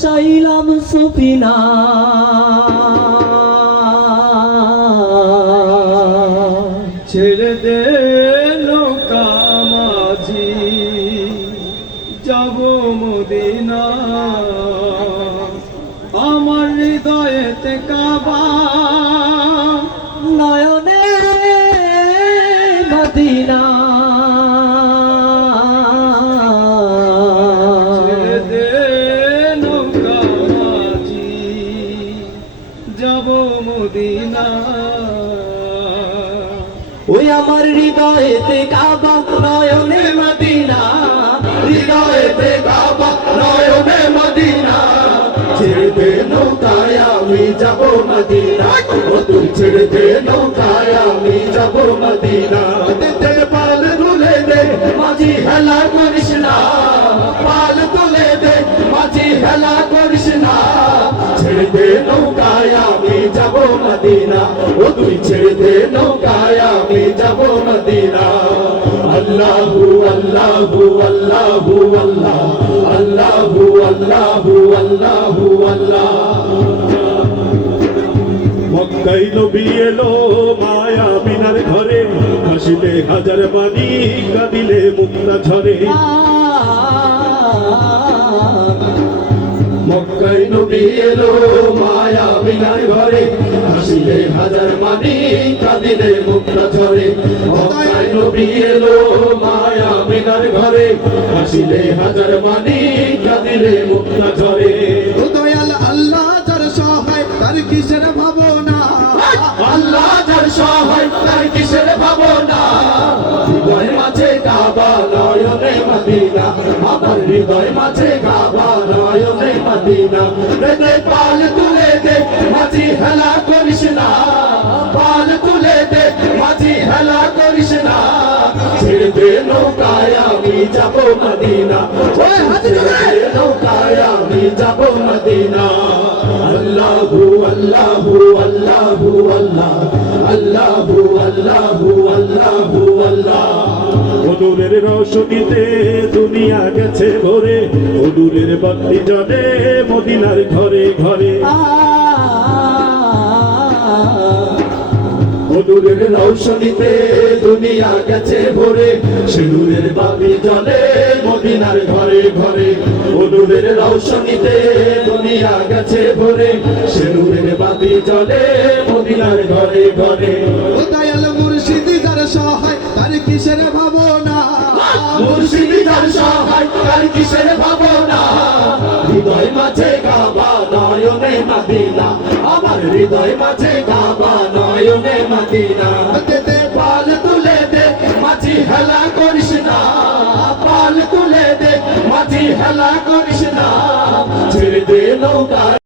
ভাসাইলাম সফিনা ছেড়ে দে নৌকা মাঝি যাব মদিনা আমার হৃদয়েতে কাবা নয়নে মদিনা ছেড়ে দে নৌকা মাঝি যাব মদিনা ওই আমার হৃদয়েতে কাবা নয়নে মদিনা হৃদয়েতে কাবা নয়নে মদিনা ছেড়ে দে নৌকায় আমি যাব মদিনা ও তুই ছেড়ে দে নৌকায় আমি যাব মদিনা তেল পাল তুলে দে মাঝি হেলা করিস না পাল তুলে দে মাঝি হেলা করিস না ছেড়ে দে নৌকায় আমি যাব মদিনা ও তুই ছেড়ে দে নৌকায় আমি যাব মদিনা আল্লাহু আল্লাহু আল্লাহু আল্লাহ আল্লাহু আল্লাহু আল্লাহু আল্লাহ মক্কায় নবী এলো মায়া বিনার ঘরে হাসিলে হাজার বাণী কাঁদিলে মুক্তা ঝরে মক্কায় নবী এলো মায়া বিনার ঘরে হাসিলে হাজার বাণী কাঁদিলে মুক্তা ঝরে মক্কায় নবী এলো মায়া বিনার ঘরে হাসিলে হাজার বাণী কাঁদিলে মুক্তা ঝরে ও দয়াল আল্লাহ যার সহায় তার কিসের ভাবনা আল্লাহ যার সহায় তার কিসের ভাবনা হৃদয় মাঝে কাবা নয়নে মদিনা আমার হৃদয় মাঝে কাবা নয়নে মদিনা দে পাল তুলে দে মাঝি হেলা করিস না পাল তুলে দে মাঝি হেলা করিস না ছেড়ে দে নৌকায় আমি যাব মদিনা ছেড়ে দে নৌকায় আমি যাব মদিনা আল্লাহু আল্লাহু আল্লাহু আল্লাহ আল্লাহু আল্লাহু আল্লাহু আল্লাহ নূরের রোশনীতে দুনিয়া গেছে ভরে নূরের বাতি জ্বলে মদিনার ঘরে ঘরে নূরের রোশনীতে দুনিয়া গেছে ভরে নূরের বাতি জ্বলে মদিনার ঘরে ঘরে নূরের রোশনীতে দুনিয়া গেছে ভরে নূরের বাতি জ্বলে মদিনার ঘরে ঘরে ও দয়াল মুর্শিদি যার সহায় তার কিসের ভাবনা মুর্শিদি যার সহায় তার কিসের ভাবনা হৃদয় মাঝে কাবা নয়নে মদিনা আমার হৃদয় মাঝে কাবা নয়নে মদিনা দে পাল তুলে দে মাঝি হেলা করিস না পাল তুলে দে মাঝি হেলা করিস না ছেড়ে দে নৌকায়